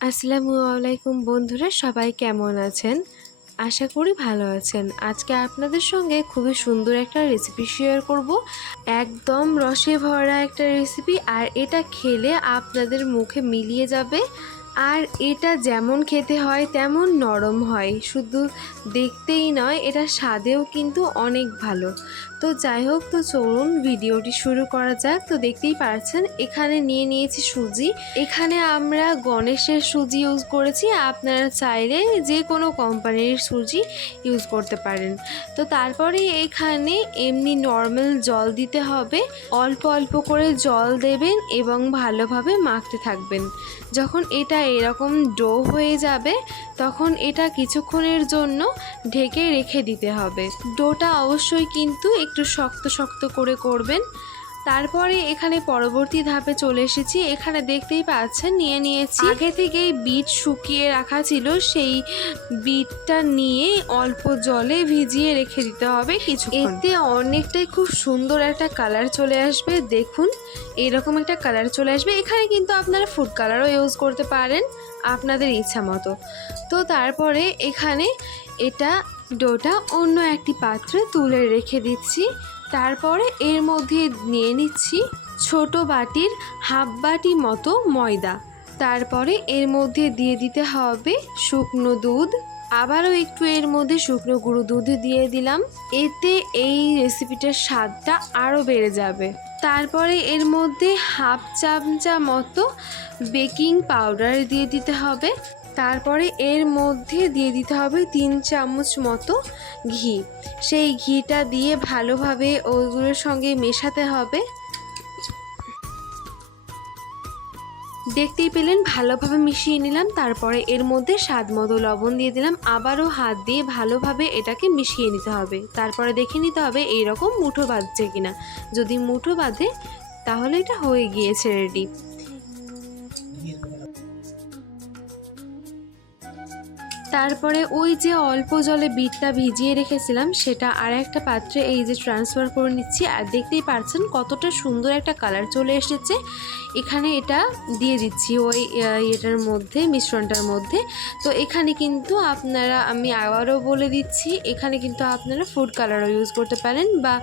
আসসালামু আলাইকুম বন্ধুরা, সবাই কেমন আছেন? আশা করি ভালো আছেন। আজকে আপনাদের সঙ্গে খুবই সুন্দর একটা রেসিপি শেয়ার করব। একদম রসে ভরা একটা রেসিপি আর এটা খেলে আপনাদের মুখে মিলিয়ে যাবে। আর এটা যেমন খেতে হয়, তেমন নরম হয়। শুধু দেখতেই নয়, এটা স্বাদেও কিন্তু অনেক ভালো। তো যাই হোক, তো চলুন ভিডিওটি শুরু করা যাক। তো দেখতেই পারছেন এখানে নিয়ে নিয়েছি সুজি। এখানে আমরা গণেশের সুজি ইউজ করেছি। আপনারা চাইলে যে কোনো কোম্পানির সুজি ইউজ করতে পারেন। তো তারপরে এখানে এমনি নর্মাল জল দিতে হবে। অল্প অল্প করে জল দেবেন এবং ভালোভাবে মাখতে থাকবেন। যখন এটা এরকম ডো হয়ে যাবে, তখন এটা কিছুক্ষণের জন্য ঢেকে রেখে দিতে হবে। ডোটা অবশ্যই কিন্তু একটু শক্ত শক্ত করে করবেন। তারপরে এখানে পরবর্তী ধাপে চলে এসেছি। এখানে দেখতেই পাচ্ছেন, নিয়ে নিয়েছি। আগে থেকেই বিট শুকিয়ে রাখা ছিল, সেই বিটটা নিয়ে অল্প জলে ভিজিয়ে রেখে দিতে হবে কিছু এতে অনেকটাই খুব সুন্দর একটা কালার চলে আসবে। দেখুন, এরকম একটা কালার চলে আসবে। এখানে কিন্তু আপনারা ফুড কালারও ইউজ করতে পারেন, আপনাদের ইচ্ছা মতো। তো তারপরে এখানে এটা ডোটা অন্য একটি পাত্রে তুলে রেখে দিচ্ছি। তারপরে এর মধ্যে নিয়ে নিচ্ছি ছোট বাটির হাফ বাটি মতো ময়দা। তারপরে এর মধ্যে দিয়ে দিতে হবে শুকনো দুধ। আবারও একটু এর মধ্যে শুকনো গুঁড়ো দুধ দিয়ে দিলাম। এতে এই রেসিপিটার স্বাদটা আরও বেড়ে যাবে। তারপরে এর মধ্যে হাফ চামচা মতো বেকিং পাউডার দিয়ে দিতে হবে। তারপরে এর মধ্যে দিয়ে দিতে হবে তিন চামচ মতো ঘি। সেই ঘিটা দিয়ে ভালোভাবে ওইগুলোর সঙ্গে মেশাতে হবে। দেখতেই পেলেন, ভালোভাবে মিশিয়ে নিলাম, তারপরে এর মধ্যে স্বাদ মতো লবণ দিয়ে দিলাম। আবারও হাত দিয়ে ভালোভাবে এটাকে মিশিয়ে নিতে হবে। তারপরে দেখে নিতে হবে এইরকম মুঠো বাঁধছে কিনা। যদি মুঠো বাঁধে তাহলে এটা হয়ে গিয়েছে রেডি তারপরে ওই যে অল্প জলে বিটটা ভিজিয়ে রেখেছিলাম, সেটা আর একটা পাত্রে এই যে ট্রান্সফার করে নিচ্ছি। আর দেখতেই পারছেন কতটা সুন্দর একটা কালার চলে এসেছে। এখানে এটা দিয়ে দিচ্ছি ওই এটার মধ্যে, মিশ্রণটার মধ্যে। তো এখানে কিন্তু আপনারা, আমি আবারও বলে দিচ্ছি, এখানে কিন্তু আপনারা ফুড কালারও ইউজ করতে পারেন বা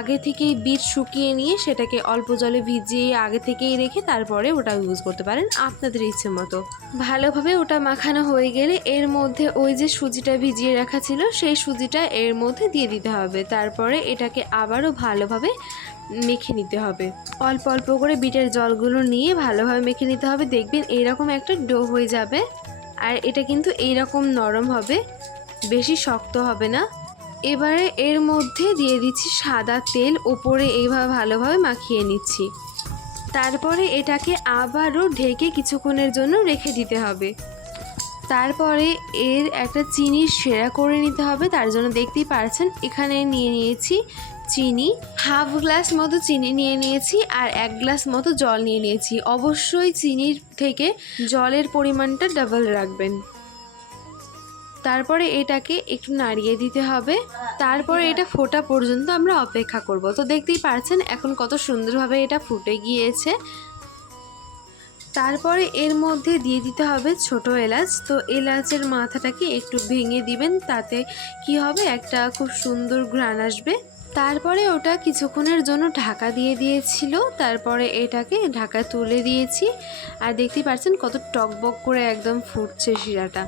আগে থেকেই বিট শুকিয়ে নিয়ে সেটাকে অল্প জলে ভিজিয়ে আগে থেকেই রেখে তারপরে ওটা ইউজ করতে পারেন আপনাদের ইচ্ছে মতো। ভালোভাবে ওটা মাখানো হয়ে গেলে এর মধ্যে ওই যে সুজিটা ভিজিয়ে রাখা ছিল, সেই সুজিটা এর মধ্যে দিয়ে দিতে হবে। তারপরে এটাকে আবারও ভালোভাবে মেখে নিতে হবে। অল্প অল্প করে বিটের জলগুলো নিয়ে ভালোভাবে মেখে নিতে হবে। দেখবেন এইরকম একটা ডো হয়ে যাবে। আর এটা কিন্তু এইরকম নরম হবে, বেশি শক্ত হবে না। এবারে এর মধ্যে দিয়ে দিচ্ছি সাদা তেল ওপরে এইভাবে ভালোভাবে মাখিয়ে নিচ্ছি। তারপরে এটাকে আবারও ঢেকে কিছুক্ষণের জন্য রেখে দিতে হবে। তারপরে এর একটা চিনির সেরা করে নিতে হবে, তার জন্য দেখতেই পারছেন, এখানে নিয়ে নিয়েছি চিনি। হাফ গ্লাস মতো চিনি নিয়ে নিয়েছি আর এক গ্লাস মতো জল নিয়ে নিয়েছি। অবশ্যই চিনির থেকে জলের পরিমাণটা ডাবল রাখবেন। তারপরে এটাকে একটু নাড়িয়ে দিতে হবে। তারপরে এটা ফোটা পর্যন্ত আমরা অপেক্ষা করব। তো দেখতেই পারছেন, এখন কত সুন্দরভাবে এটা ফুটে গিয়েছে। তারপরে এর মধ্যে দিয়ে দিতে হবে ছোট এলাচ। তো এলাচের মাথাটাকে একটু ভেঙে দিবেন, তাতে কি হবে? একটা খুব সুন্দর ঘ্রাণ আসবে। তারপরে ওটা কিছুক্ষণের জন্য ঢাকা দিয়ে দিয়েছিল। তারপরে এটাকে ঢাকা তুলে দিয়েছি। আর দেখতেই পাচ্ছেন কত টকবক করে একদম ফুটছে শিরাটা।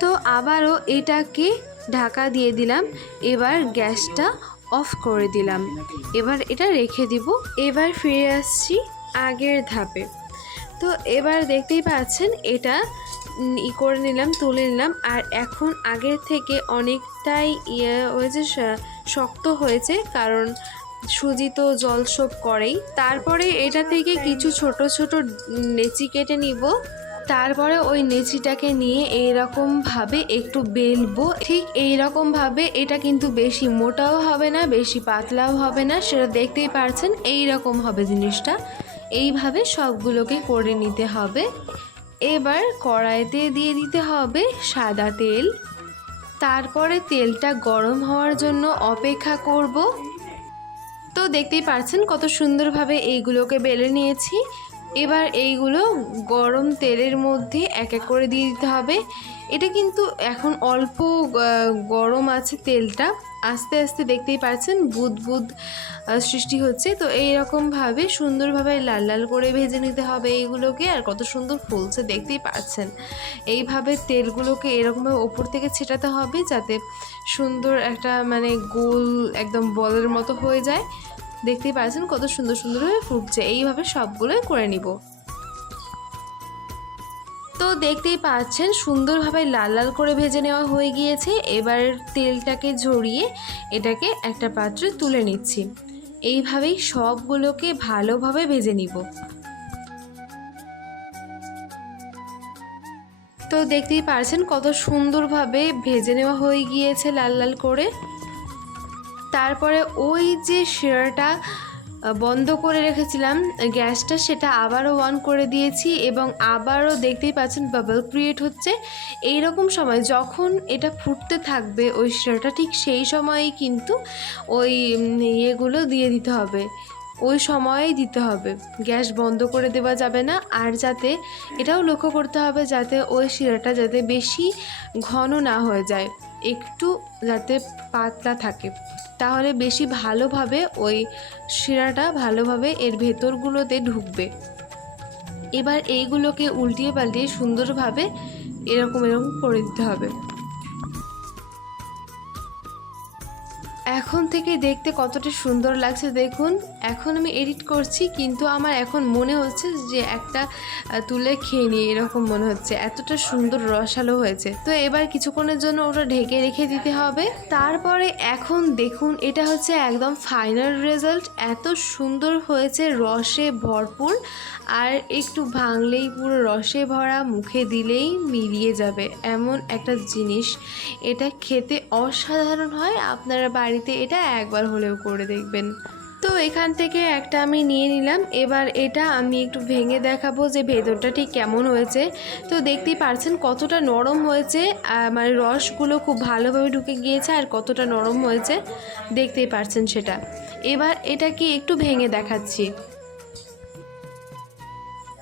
তো আবারও এটাকে ঢাকা দিয়ে দিলাম। এবার গ্যাসটা অফ করে দিলাম। এবার এটা রেখে দিব। এবার ফিরে আসছি আগের ধাপে। তো এবার দেখতেই পাচ্ছেন, এটা ই করে নিলাম, তুলে নিলাম, আর এখন আগের থেকে অনেকটাই ইয়ে হয়েছে শক্ত হয়েছে, কারণ সুজি তো জল জলসোপ করেই। তারপরে এটা থেকে কিছু ছোট ছোট নেচি কেটে নিব। তারপরে ওই নেচিটাকে নিয়ে এইরকমভাবে একটু বেলবো। ঠিক এইরকমভাবে এটা কিন্তু বেশি মোটাও হবে না, বেশি পাতলাও হবে না, সেটা দেখতেই পারছেন, এইরকম হবে জিনিসটা। এইভাবে সবগুলোকে করে নিতে হবে। এবার কড়াইতে দিয়ে দিতে হবে সাদা তেল। তারপরে তেলটা গরম হওয়ার জন্য অপেক্ষা করব। তো দেখতেই পারছেন কত সুন্দরভাবে এইগুলোকে বেলে নিয়েছি। এবার এইগুলো গরম তেলের মধ্যে এক এক করে দিয়ে দিতে হবে। এটা কিন্তু এখন অল্প গরম আছে তেলটা। আস্তে আস্তে দেখতেই পাচ্ছেন বুদ বুদ সৃষ্টি হচ্ছে। তো এইরকমভাবে সুন্দরভাবে লাল লাল করে ভেজে নিতে হবে এইগুলোকে। আর কত সুন্দর ফুলছে দেখতেই পাচ্ছেন। এইভাবে তেলগুলোকে এরকমভাবে ওপর থেকে ছেটাতে হবে যাতে সুন্দর একটা মানে গোল একদম বলের মতো হয়ে যায়। দেখতেই পাচ্ছেন কত সুন্দর সুন্দরভাবে ফুটছে। এইভাবে সবগুলোই করে নিব। তো দেখতেই পাচ্ছেন সুন্দরভাবে লাল লাল করে ভেজে নেওয়া হয়ে গিয়েছে। এবার তেলটাকে ঝরিয়ে এটাকে একটা পাত্রে তুলে নিচ্ছি। এইভাবেই সবগুলোকে ভালোভাবে ভেজে নিব। তো দেখতেই পারছেন কত সুন্দরভাবে ভেজে নেওয়া হয়ে গিয়েছে লাল লাল করে। তারপরে ওই যে শিরাটা বন্ধ করে রেখেছিলাম, গ্যাসটা সেটা আবারও অন করে দিয়েছি এবং আবারও দেখতেই পাচ্ছেন বাবল ক্রিয়েট হচ্ছে। এই রকম সময় যখন এটা ফুটতে থাকবে ওই শিরাটা, ঠিক সেই সময়েই কিন্তু ওই ইয়েগুলো দিয়ে দিতে হবে। ওই সময়েই দিতে হবে। গ্যাস বন্ধ করে দেওয়া যাবে না। আর যাতে এটাও লক্ষ্য করতে হবে যাতে ওই শিরাটা যাতে বেশি ঘন না হয়ে যায়। একটু যাতে পাতলা থাকে। তাহলে বেশি ভালোভাবে ওই শিরাটা ভালোভাবে এর ভেতরগুলোতে ঢুকবে। এবার এইগুলোকে উল্টিয়ে পাল্টিয়ে সুন্দরভাবে এরকম এরকম করে দিতে হবে। এখন থেকে দেখতে কতটা সুন্দর লাগছে দেখুন। এখন আমি এডিট করছি, কিন্তু আমার এখন মনে হচ্ছে যে একটা তুলে খেয়ে নিই, এরকম মনে হচ্ছে। এতটা সুন্দর রসালো হয়েছে। তো এবার কিছুক্ষণের জন্য ওটা ঢেকে রেখে দিতে হবে। তারপরে এখন দেখুন, এটা হচ্ছে একদম ফাইনাল রেজাল্ট এত সুন্দর হয়েছে রসে ভরপুর। আর একটু ভাঙলেই পুরো রসে ভরা, মুখে দিলেই মিলিয়ে যাবে। এমন একটা জিনিস। এটা খেতে অসাধারণ হয়। আপনারা বাড়িতে এটা একবার হলেও করে দেখবেন। তো এখান থেকে একটা আমি নিয়ে নিলাম। এবার এটা আমি একটু ভেঙে দেখাবো যে ভেতরটা ঠিক কেমন হয়েছে। তো দেখতেই পারছেন কতটা নরম হয়েছে মানে রসগুলো খুব ভালোভাবে ঢুকে গিয়েছে আর কতটা নরম হয়েছে। দেখতেই পারছেন সেটা। এবার এটাকে একটু ভেঙে দেখাচ্ছি।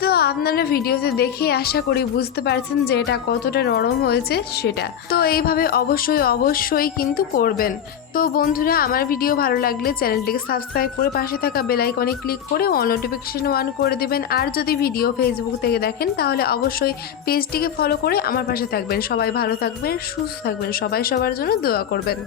তো আপনারা ভিডিওতে দেখে আশা করি বুঝতে পারছেন যে এটা কতটা নরম হয়েছে সেটা। তো এইভাবে অবশ্যই অবশ্যই কিন্তু করবেন। তো বন্ধুরা, আমার ভিডিও ভালো লাগলে চ্যানেলটিকে সাবস্ক্রাইব করে পাশে থাকা বেল আইকনে ক্লিক করে অল নোটিফিকেশান অন করে দেবেন। আর যদি ভিডিও ফেসবুক থেকে দেখেন, তাহলে অবশ্যই পেজটিকে ফলো করে আমার পাশে থাকবেন। সবাই ভালো থাকবেন, সুস্থ থাকবেন। সবাই সবার জন্য দোয়া করবেন।